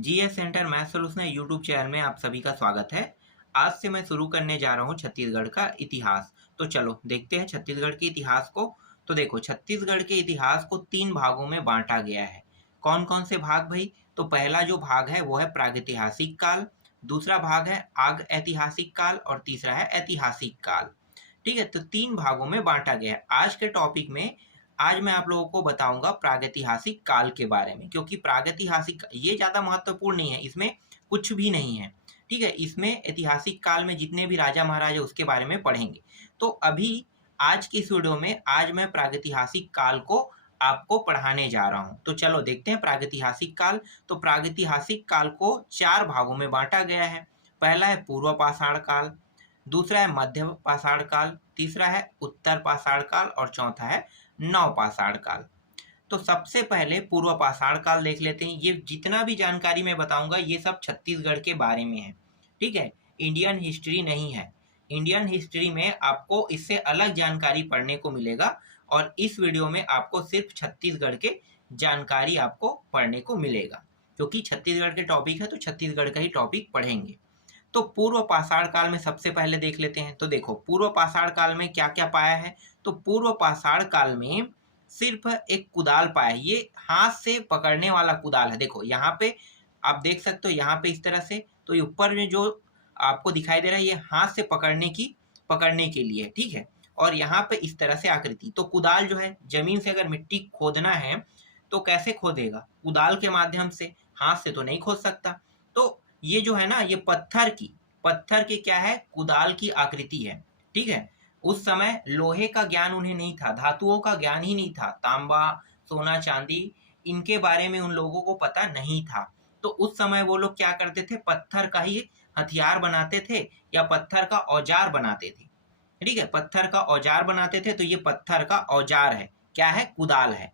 GS centre math solution YouTube channel में आप सभी का स्वागत है। आज से मैं शुरू करने जा रहा हूँ छत्तीसगढ़ का इतिहास। तो चलो देखते हैं छत्तीसगढ़ के इतिहास को। तो देखो, छत्तीसगढ़ के इतिहास को 3 भागों में बांटा गया है। कौन कौन से भाग भाई? तो पहला जो भाग है वो है प्रागैतिहासिक काल, दूसरा भाग है आग ऐतिहासिक काल और तीसरा है ऐतिहासिक काल। ठीक है, तो 3 भागों में बांटा गया है। आज के टॉपिक में आज मैं आप लोगों को बताऊंगा प्रागैतिहासिक काल के बारे में, क्योंकि प्रागैतिहासिक ये ज़्यादा महत्वपूर्ण नहीं है, इसमें कुछ भी नहीं है। ठीक है, इसमें ऐतिहासिक काल में जितने भी राजा महाराजा उसके बारे में पढ़ेंगे। तो अभी आज की इस वीडियो में आज मैं प्रागैतिहासिक काल को आपको पढ़ाने जा रहा हूँ। तो चलो देखते हैं प्रागैतिहासिक काल। तो प्रागैतिहासिक काल को 4 भागों में बांटा गया है। पहला है पूर्व पाषाण काल, दूसरा है मध्य पाषाण काल, तीसरा है उत्तर पाषाण काल और चौथा है नव पाषाण काल। तो सबसे पहले पूर्व पाषाण काल देख लेते हैं। ये जितना भी जानकारी मैं बताऊंगा ये सब छत्तीसगढ़ के बारे में है। ठीक है, इंडियन हिस्ट्री नहीं है। इंडियन हिस्ट्री में आपको इससे अलग जानकारी पढ़ने को मिलेगा और इस वीडियो में आपको सिर्फ छत्तीसगढ़ के जानकारी आपको पढ़ने को मिलेगा, क्योंकि छत्तीसगढ़ के टॉपिक है तो छत्तीसगढ़ का ही टॉपिक पढ़ेंगे। तो पूर्व पाषाण काल में सबसे पहले देख लेते हैं। तो देखो, पूर्व पाषाण काल में क्या क्या पाया है। तो पूर्व पाषाण काल में सिर्फ एक कुदाल पाया है। ये हाथ से पकड़ने वाला कुदाल है। देखो यहाँ पे आप देख सकते हो, यहाँ पे इस तरह से। तो ये ऊपर में जो आपको दिखाई दे रहा है ये हाथ से पकड़ने के लिए, ठीक है। और यहाँ पे इस तरह से आकृति। तो कुदाल जो है, जमीन से अगर मिट्टी खोदना है तो कैसे खोदेगा? कुदाल के माध्यम से, हाथ से तो नहीं खोद सकता। तो ये जो है ना, ये पत्थर के क्या है, कुदाल की आकृति है। ठीक है, उस समय लोहे का ज्ञान उन्हें नहीं था, धातुओं का ज्ञान ही नहीं था। तांबा, सोना, चांदी इनके बारे में उन लोगों को पता नहीं था। तो उस समय वो लोग क्या करते थे, पत्थर का ही हथियार बनाते थे या पत्थर का औजार बनाते थे। ठीक है, पत्थर का औजार बनाते थे। तो ये पत्थर का औजार है, क्या है, कुदाल है।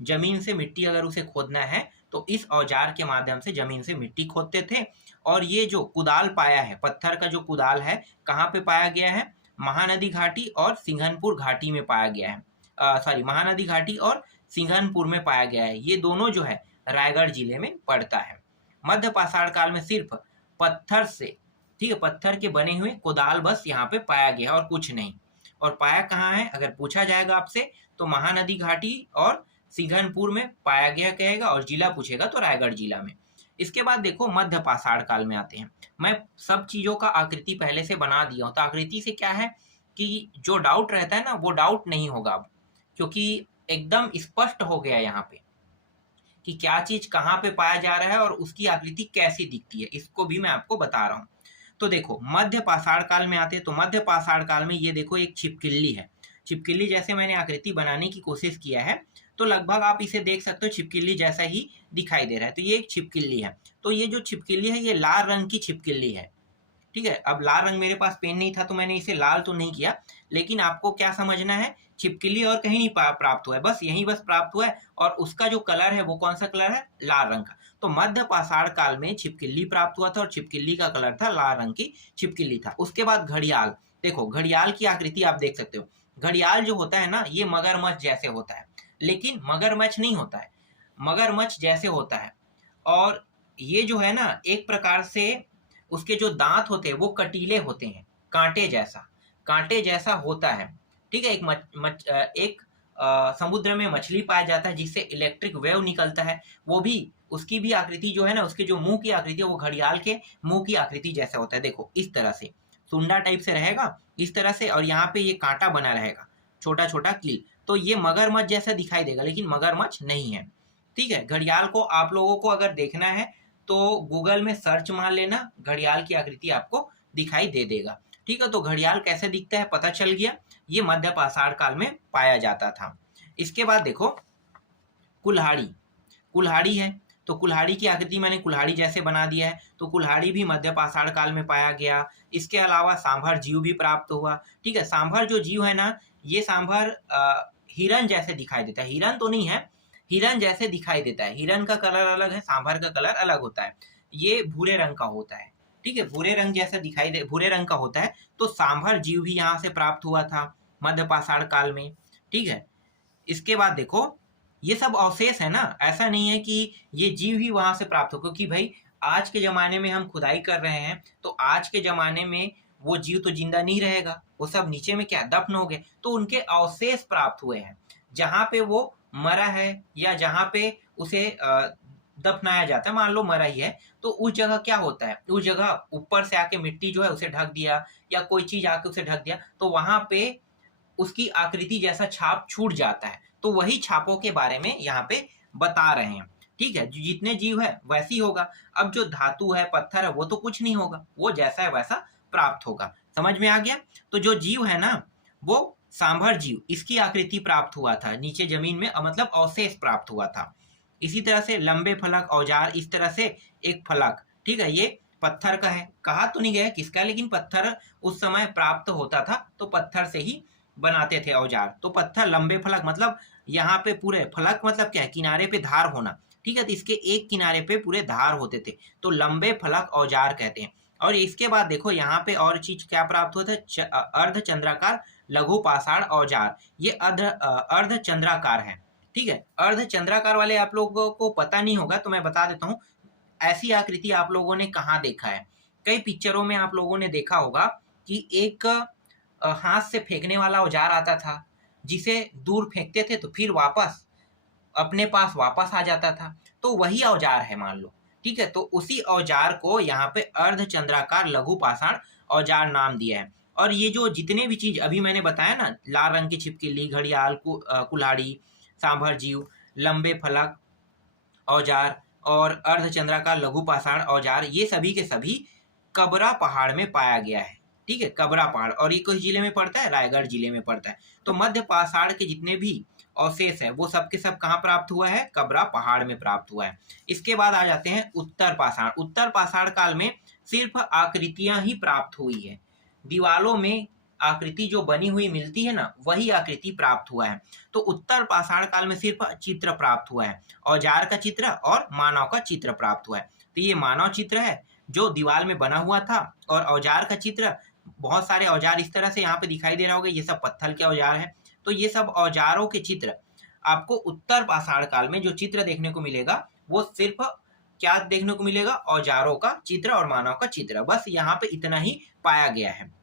जमीन से मिट्टी अगर उसे खोदना है तो इस औजार के माध्यम से जमीन से मिट्टी खोदते थे। और ये जो कुदाल पाया है, पत्थर का जो कुदाल है, कहाँ पे पाया गया है? महानदी घाटी और सिंघनपुर घाटी में पाया गया है। महानदी घाटी और सिंघनपुर में पाया गया है। ये दोनों जो है रायगढ़ जिले में पड़ता है। मध्य पाषाण काल में सिर्फ पत्थर से, ठीक है, पत्थर के बने हुए कुदाल बस यहाँ पे पाया गया और कुछ नहीं। और पाया कहाँ है अगर पूछा जाएगा आपसे तो महानदी घाटी और सिंघनपुर में पाया गया कहेगा, और जिला पूछेगा तो रायगढ़ जिला में। इसके बाद देखो मध्य पाषाण काल में आते हैं। मैं सब चीजों का आकृति पहले से बना दिया हूँ, तो आकृति से क्या है कि जो डाउट रहता है ना वो डाउट नहीं होगा अब, क्योंकि एकदम स्पष्ट हो गया यहाँ पे कि क्या चीज कहाँ पे पाया जा रहा है और उसकी आकृति कैसी दिखती है, इसको भी मैं आपको बता रहा हूँ। तो देखो मध्य पाषाण काल में आते हैं। तो मध्य पाषाण काल में ये देखो एक छिपकिली है। छिपकिली जैसे मैंने आकृति बनाने की कोशिश किया है, तो लगभग आप इसे देख सकते हो छिपकिली जैसा ही दिखाई दे रहा है। तो ये एक छिपकिली है। तो ये जो छिपकिली है ये लाल रंग की छिपकिली है। ठीक है, अब लाल रंग मेरे पास पेन नहीं था तो मैंने इसे लाल तो नहीं किया, लेकिन आपको क्या समझना है, छिपकली और कहीं नहीं प्राप्त हुआ है, बस यहीं बस प्राप्त हुआ है। और उसका जो कलर है वो कौन सा कलर है? लाल रंग का। तो मध्य पाषाण काल में छिपकली प्राप्त हुआ था और छिपकली का कलर था लाल रंग की छिपकली था। उसके बाद घड़ियाल। देखो घड़ियाल की आकृति आप देख सकते हो। घड़ियाल जो होता है ना ये मगरमच्छ जैसे होता है, लेकिन मगरमच्छ नहीं होता है, मगरमच्छ जैसे होता है। और ये जो है ना एक प्रकार से उसके जो दांत होते हैं वो कटीले होते हैं, कांटे जैसा होता है। ठीक है, एक समुद्र में मछली पाया जाता है जिससे इलेक्ट्रिक वेव निकलता है, वो भी उसकी भी आकृति जो है ना, उसके जो मुंह की आकृति है वो घड़ियाल के मुंह की आकृति जैसा होता है। देखो इस तरह से सुंडा टाइप से रहेगा इस तरह से, और यहाँ पे ये कांटा बना रहेगा, छोटा छोटा कील। तो ये मगरमच्छ जैसा दिखाई देगा लेकिन मगरमच्छ नहीं है। ठीक है, घड़ियाल को आप लोगों को अगर देखना है तो गूगल में सर्च मार लेना, घड़ियाल की आकृति आपको दिखाई दे देगा। ठीक है, तो घड़ियाल कैसे दिखता है पता चल गया, ये मध्य पाषाण काल में पाया जाता था। इसके बाद देखो कुल्हाड़ी है। तो कुल्हाड़ी की आकृति मैंने कुल्हाड़ी जैसे बना दिया है। तो कुल्हाड़ी भी मध्य पाषाण काल में पाया गया। इसके अलावा सांभर जीव भी प्राप्त हुआ। ठीक है, सांभर जो जीव है ना, ये सांभर हिरन जैसे दिखाई देता है, हिरन तो नहीं है, हिरन जैसे दिखाई देता है। हिरन का कलर अलग है, सांभर का कलर अलग होता है। ये भूरे रंग का होता है। ठीक है, भूरे रंग जैसा दिखाई दे, भूरे रंग का होता है। तो सांभर जीव भी यहाँ से प्राप्त हुआ था मध्य पाषाण काल में। ठीक है, इसके बाद देखो ये सब अवशेष है ना, ऐसा नहीं है कि ये जीव ही वहां से प्राप्त हो, क्योंकि भाई आज के जमाने में हम खुदाई कर रहे हैं तो आज के जमाने में वो जीव तो जिंदा नहीं रहेगा, वो सब नीचे में क्या दफन हो गए, तो उनके अवशेष प्राप्त हुए हैं। जहां पे वो मरा है या जहां पे उसे दफनाया जाता है, मान लो मरा ही है, तो उस जगह क्या होता है, उस जगह ऊपर से आके मिट्टी जो है उसे ढक दिया या कोई चीज आके उसे ढक दिया, तो वहां पे उसकी आकृति जैसा छाप छूट जाता है। तो वही छापों के बारे में यहाँ पे बता रहे हैं। ठीक है, जितने जीव है वैसी होगा। अब जो धातु है, पत्थर है, वो तो कुछ नहीं होगा, वो जैसा है वैसा प्राप्त होगा। समझ में आ गया? तो जो जीव है ना, वो सांभर जीव, इसकी आकृति प्राप्त हुआ था नीचे जमीन में, मतलब अवशेष प्राप्त हुआ था। इसी तरह से लंबे फलक औजार, इस तरह से एक फलक, ठीक है, ये पत्थर का है, कहा तो नहीं गया किसका, लेकिन पत्थर उस समय प्राप्त होता था तो पत्थर से ही बनाते थे औजार। तो पत्थर, लंबे फलक मतलब यहाँ पे पूरे फलक मतलब क्या है, किनारे पे धार होना। ठीक है, तो इसके एक किनारे पे पूरे धार होते थे, तो लंबे फलक औजार कहते हैं। और इसके बाद देखो यहाँ पे और चीज क्या प्राप्त होता है, अर्ध चंद्राकार लघु पाषाण औजार, ये अर्ध चंद्राकार है। ठीक है, अर्ध चंद्राकार वाले आप लोगों को पता नहीं होगा तो मैं बता देता हूँ। ऐसी आकृति आप लोगों ने कहाँ देखा है, कई पिक्चरों में आप लोगों ने देखा होगा कि एक हाथ से फेंकने वाला औजार आता था, जिसे दूर फेंकते थे तो फिर वापस अपने पास वापस आ जाता था, तो वही औजार है मान लो। ठीक है, तो उसी औजार को यहाँ पे अर्धचंद्राकार लघु पाषाण औजार नाम दिया है। और ये जो जितने भी चीज अभी मैंने बताया ना, लाल रंग की छिपकली, घड़ियाल, कुल्हाड़ी, सांभर जीव, लंबे फलक औजार और अर्धचंद्राकार लघु पाषाण औजार, ये सभी के सभी कबरा पहाड़ में पाया गया है। ठीक है, कबरा पहाड़, और ये किस जिले में पड़ता है, रायगढ़ जिले में पड़ता है। तो मध्य पाषाण के जितने भी अवशेष है वो सब के सब कहाँ प्राप्त हुआ है, कबरा पहाड़ में प्राप्त हुआ है। इसके बाद आ जाते हैं उत्तर पाषाण। उत्तर पाषाण काल में सिर्फ आकृतियां ही प्राप्त हुई है, दीवालों में आकृति जो बनी हुई मिलती है ना, वही आकृति प्राप्त हुआ है। तो उत्तर पाषाण काल में सिर्फ चित्र प्राप्त हुआ है, औजार का चित्र और मानव का चित्र प्राप्त हुआ है। तो ये मानव चित्र है जो दीवार में बना हुआ था, और औजार का चित्र, बहुत सारे औजार इस तरह से यहाँ पे दिखाई दे रहा होगा, ये सब पत्थर के औजार हैं। तो ये सब औजारों के चित्र आपको उत्तर पाषाण काल में जो चित्र देखने को मिलेगा, वो सिर्फ क्या देखने को मिलेगा, औजारों का चित्र और मानव का चित्र, बस यहाँ पे इतना ही पाया गया है।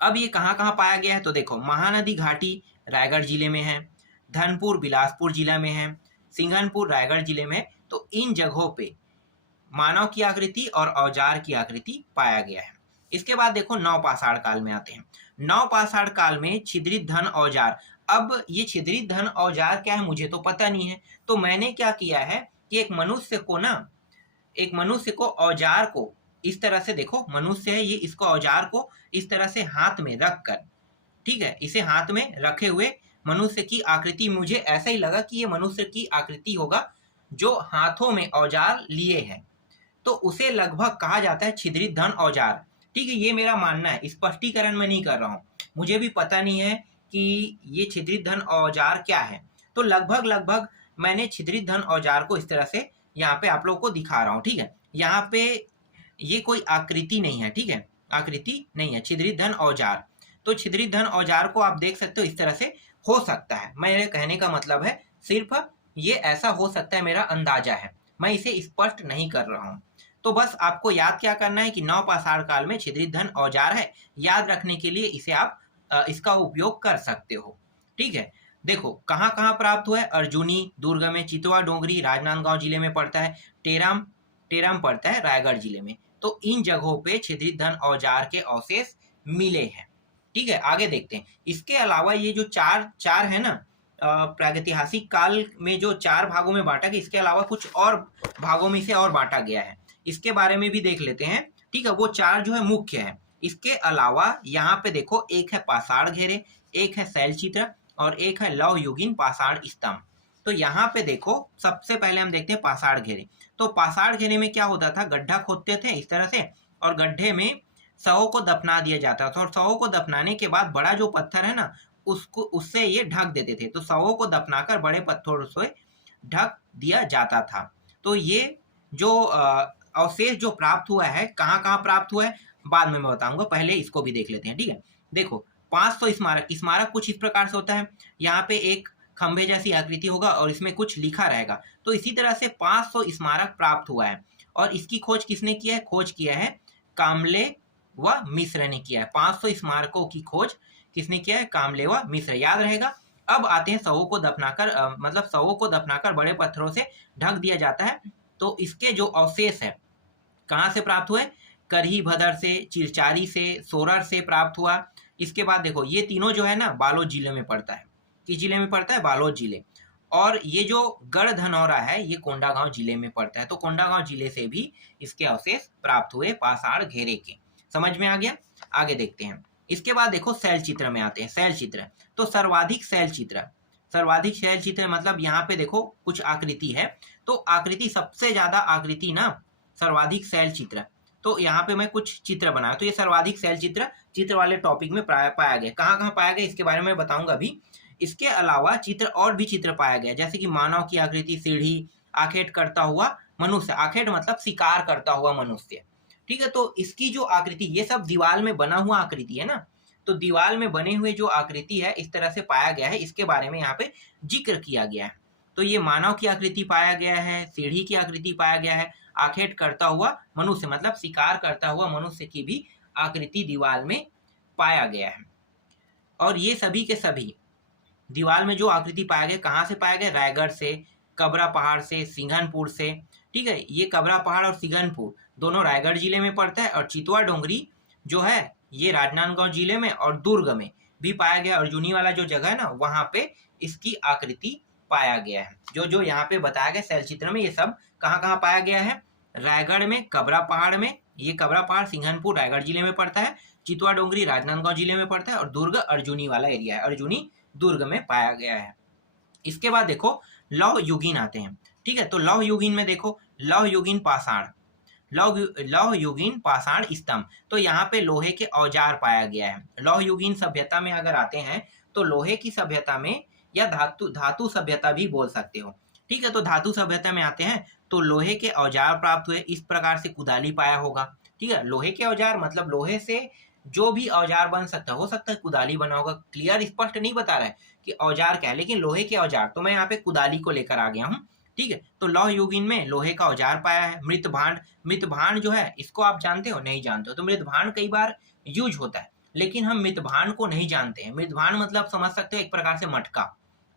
अब ये कहाँ कहाँ पाया गया है, तो देखो महानदी घाटी रायगढ़ जिले में है, धनपुर बिलासपुर जिला में है, सिंघनपुर रायगढ़ जिले में। तो इन जगहों पे मानव की आकृति और औजार की आकृति पाया गया है। इसके बाद देखो नवपाषाण काल में आते हैं। नवपाषाण काल में छिद्रित धन औजार। अब ये छिद्रित धन औजार क्या है मुझे तो पता नहीं है, तो मैंने क्या किया है कि एक मनुष्य को औजार को इस तरह से, देखो मनुष्य है ये, इसको औजार को इस तरह से हाथ में रख कर, ठीक है, इसे हाथ में रखे हुए मनुष्य की आकृति, मुझे ऐसा ही लगा कि ये मनुष्य की आकृति होगा जो हाथों में औजार लिए है, तो उसे लगभग कहा जाता है छिद्रित धन औजार। ठीक है, ये मेरा मानना है, स्पष्टीकरण मैं नहीं कर रहा हूँ, मुझे भी पता नहीं है कि ये छिद्रित धन औजार क्या है। तो लगभग मैंने छिद्रित धन औजार को इस तरह से यहाँ पे आप लोगों को दिखा रहा हूँ। ठीक है, यहाँ पे ये कोई आकृति नहीं है, ठीक है, आकृति नहीं है, छिद्रित धन औजार। तो छिद्रित धन औजार को आप देख सकते हो इस तरह से हो सकता है, मेरे कहने का मतलब है सिर्फ ये ऐसा हो सकता है, मेरा अंदाजा है, मैं इसे स्पष्ट नहीं कर रहा हूँ। तो बस आपको याद क्या करना है कि नवपाषाण काल में छिद्रित धन औजार है, याद रखने के लिए इसे आप इसका उपयोग कर सकते हो। ठीक है, देखो कहाँ कहाँ प्राप्त हुआ है, अर्जुनी दुर्ग में, चितवा डोंगरी राजनांदगांव जिले में पड़ता है, टेराम पड़ता है रायगढ़ जिले में। तो इन जगहों पे छिद्रित धन औजार के अवशेष मिले हैं। ठीक है, आगे देखते हैं। इसके अलावा ये जो चार है ना, प्रागैतिहासिक काल में जो 4 भागों में बांटा गया, इसके अलावा कुछ और भागों में इसे और बांटा गया है, इसके बारे में भी देख लेते हैं। ठीक है, वो 4 जो है मुख्य है। इसके अलावा यहाँ पे देखो, एक है पाषाण घेरे, एक है शैल चित्र और एक है लौह युगीन पाषाण स्तंभ। तो यहाँ पे देखो, सबसे पहले हम देखते हैं पाषाण घेरे। तो पाषाण घेरे में क्या होता था, गड्ढा खोदते थे इस तरह से, और गड्ढे में शवों को दफना दिया जाता था, और शवों को दफनाने के बाद बड़ा जो पत्थर है ना, उसको उससे ये ढक देते थे। तो शवों को दफनाकर बड़े पत्थरों से ढक दिया जाता था। तो ये जो अवशेष जो प्राप्त हुआ है, कहाँ कहाँ प्राप्त हुआ है बाद में मैं बताऊंगा, पहले इसको भी देख लेते हैं। ठीक है, देखो 500 स्मारक कुछ इस प्रकार से होता है। यहाँ पे एक खंभे जैसी आकृति होगा और इसमें कुछ लिखा रहेगा। तो इसी तरह से 500 स्मारक प्राप्त हुआ है और इसकी खोज किसने किया है? खोज किया है काम्बले व मिश्र ने किया है। 500 स्मारकों की खोज किसने किया है? काम्बले व मिश्र। याद रहेगा। अब आते हैं शवों को दफनाकर मतलब शवों को दफनाकर बड़े पत्थरों से ढक दिया जाता है। तो इसके जो अवशेष है कहाँ से प्राप्त हुए? करही भदर से, चिरचारी से, सोरर से प्राप्त हुआ। इसके बाद देखो ये तीनों जो है ना बालोद जिले में पड़ता है। किस जिले में पड़ता है? बालोद जिले। और ये जो गढ़धनौरा है ये कोंडागांव जिले में पड़ता है। तो कोंडागांव जिले से भी इसके अवशेष प्राप्त हुए पाषाण घेरे के। समझ में आ गया? आगे देखते हैं। इसके बाद देखो शैल चित्र में आते हैं। शैल चित्र, तो सर्वाधिक शैल चित्र, सर्वाधिक शैल चित्र मतलब यहाँ पे देखो कुछ आकृति है। तो आकृति सबसे ज्यादा आकृति ना सर्वाधिक शैल चित्र। तो यहाँ पे मैं कुछ चित्र बनाया। तो ये सर्वाधिक शैल चित्र चित्र वाले टॉपिक में पाया गया। कहाँ कहाँ पाया गया इसके बारे में बताऊंगा अभी। इसके अलावा चित्र और भी चित्र पाया गया, जैसे कि मानव की आकृति, सीढ़ी, आखेट करता हुआ मनुष्य। आखेट मतलब शिकार करता हुआ मनुष्य। ठीक है। तो इसकी जो आकृति, ये सब दीवार में बना हुआ आकृति है ना। तो दीवार में बने हुए जो आकृति है इस तरह से पाया गया है, इसके बारे में यहाँ पे जिक्र किया गया है। तो ये मानव की आकृति पाया गया है, सीढ़ी की आकृति पाया गया है, आखेट करता हुआ मनुष्य मतलब शिकार करता हुआ मनुष्य की भी आकृति दीवार में पाया गया है। और ये सभी के सभी दीवार में जो आकृति पाया गया कहाँ से पाया गया? रायगढ़ से, कबरा पहाड़ से, सिंघनपुर से। ठीक है। ये कबरा पहाड़ और सिंघनपुर दोनों रायगढ़ जिले में पड़ता है और चितवा डोंगरी जो है ये राजनांदगांव जिले में और दुर्ग में भी पाया गया। अर्जुनी वाला जो जगह है ना वहां पे इसकी आकृति पाया गया है। जो जो यहाँ पे बताया गया शैल चित्र में, ये सब कहाँ कहाँ पाया गया है? रायगढ़ में, कबरा पहाड़ में, ये कबरा पहाड़ सिंघनपुर रायगढ़ जिले में पड़ता है, चितवा डोंगरी राजनांदगांव जिले में पड़ता है और दुर्ग अर्जुनी वाला एरिया है, अर्जुनी दुर्ग में पाया गया है। इसके बाद देखो लौह युगीन आते हैं। ठीक है। तो लौह युगीन में देखो लौह युगीन पाषाण, लौह युगीन पाषाण स्तंभ। तो यहाँ पे लोहे के औजार पाया गया है। लौह युगीन सभ्यता में अगर आते हैं तो लोहे की सभ्यता में या धातु सभ्यता भी बोल सकते हो। ठीक है। तो धातु सभ्यता में आते हैं तो लोहे के औजार प्राप्त हुए। इस प्रकार से कुदाली पाया होगा। ठीक है। लोहे के औजार मतलब लोहे से जो भी औजार बन सकता है, हो सकता है कुदाली बना होगा। क्लियर स्पष्ट नहीं बता रहा है कि औजार क्या है, लेकिन लोहे के औजार। तो मैं यहाँ पे कुदाली को लेकर आ गया हूँ। ठीक है। तो लौह युगीन में लोहे का औजार पाया है। मृत भांड, मृत भांड जो है इसको आप जानते हो? नहीं जानते हो। तो मृत भांड कई बार यूज होता है लेकिन हम मृत भांड को नहीं जानते हैं। मृत भांड मतलब समझ सकते हो एक प्रकार से मटका।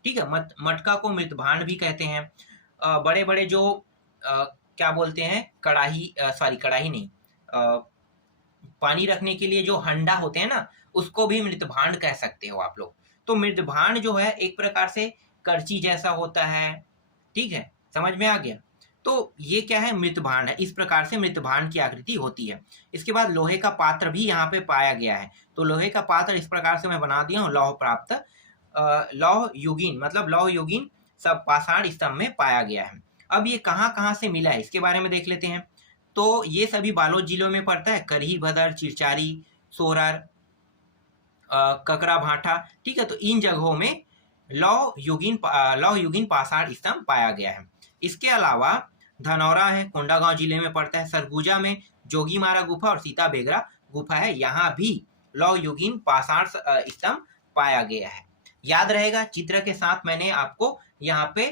ठीक है। मटका को मृत भांड भी कहते हैं। बड़े बड़े जो क्या बोलते हैं, कढ़ाई, सॉरी कढ़ाई नहीं, पानी रखने के लिए जो हंडा होते हैं ना उसको भी मृत भांड कह सकते हो आप लोग। तो मृत भांड जो है एक प्रकार से करची जैसा होता है। ठीक है। समझ में आ गया? तो ये क्या है? मृत भांड है। इस प्रकार से मृत भांड की आकृति होती है। इसके बाद लोहे का पात्र भी यहाँ पे पाया गया है। तो लोहे का पात्र इस प्रकार से मैं बना दिया हूँ। लौह प्राप्त लौह युगीन मतलब लौह युगीन सब पाषाण स्तंभ में पाया गया है। अब ये कहाँ कहाँ से मिला है इसके बारे में देख लेते हैं। तो ये सभी बालोद जिलों में पड़ता है। करही भदर, चिरचारी, सोरर, ककरा भाटा। ठीक है। तो इन जगहों में लौह युगीन पाषाण स्तंभ पाया गया है। इसके अलावा धनौरा है, कोंडागांव जिले में पड़ता है। सरगुजा में जोगीमारा गुफा और सीता बेगरा गुफा है, यहाँ भी लौह युगीन पाषाण स्तंभ पाया गया है। याद रहेगा, चित्र के साथ मैंने आपको यहाँ पे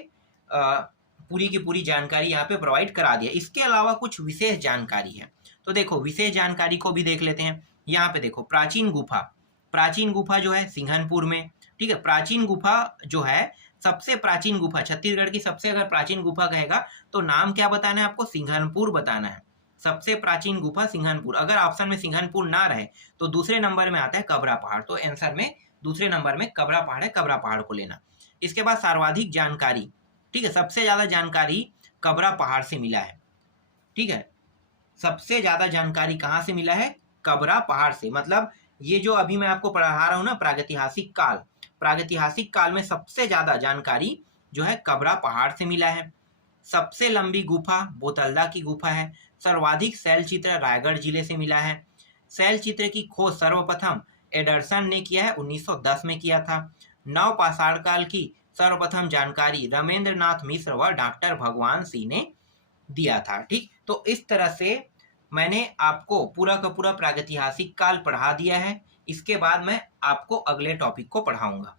पूरी की पूरी जानकारी यहाँ पे प्रोवाइड करा दिया। इसके अलावा कुछ विशेष जानकारी है। तो देखो विशेष जानकारी को भी देख लेते हैं। यहाँ पे देखो प्राचीन गुफा जो है सिंघनपुर में। ठीक है। प्राचीन गुफा जो है, सबसे प्राचीन गुफा छत्तीसगढ़ की सबसे अगर प्राचीन गुफा कहेगा तो नाम क्या बताना है आपको? सिंघनपुर बताना है। सबसे प्राचीन गुफा सिंघनपुर। अगर ऑप्शन में सिंघनपुर ना रहे तो दूसरे नंबर में आता है कबरा पहाड़। तो आंसर में दूसरे नंबर में कबरा पहाड़ है, कबरा पहाड़ को लेना। इसके बाद सर्वाधिक जानकारी, ठीक है, सबसे ज्यादा जानकारी कबरा पहाड़ से मिला है। ठीक है। सबसे ज्यादा जानकारी कहाँ से मिला है? कबरा पहाड़ से। मतलब ये जो अभी मैं आपको पढ़ा रहा हूँ ना प्रागैतिहासिक काल में सबसे ज्यादा जानकारी जो है कबरा पहाड़ से मिला है। सबसे लंबी गुफा बोतलदा की गुफा है। सर्वाधिक शैल चित्र रायगढ़ जिले से मिला है। शैल चित्र की खोज सर्वप्रथम एडरसन ने किया है, 1910 में किया था। नव पाषाण काल की सर्वप्रथम जानकारी रमेंद्र नाथ मिश्र व डॉक्टर भगवान सिंह ने दिया था। ठीक। तो इस तरह से मैंने आपको पूरा का पूरा प्रागैतिहासिक काल पढ़ा दिया है। इसके बाद मैं आपको अगले टॉपिक को पढ़ाऊंगा।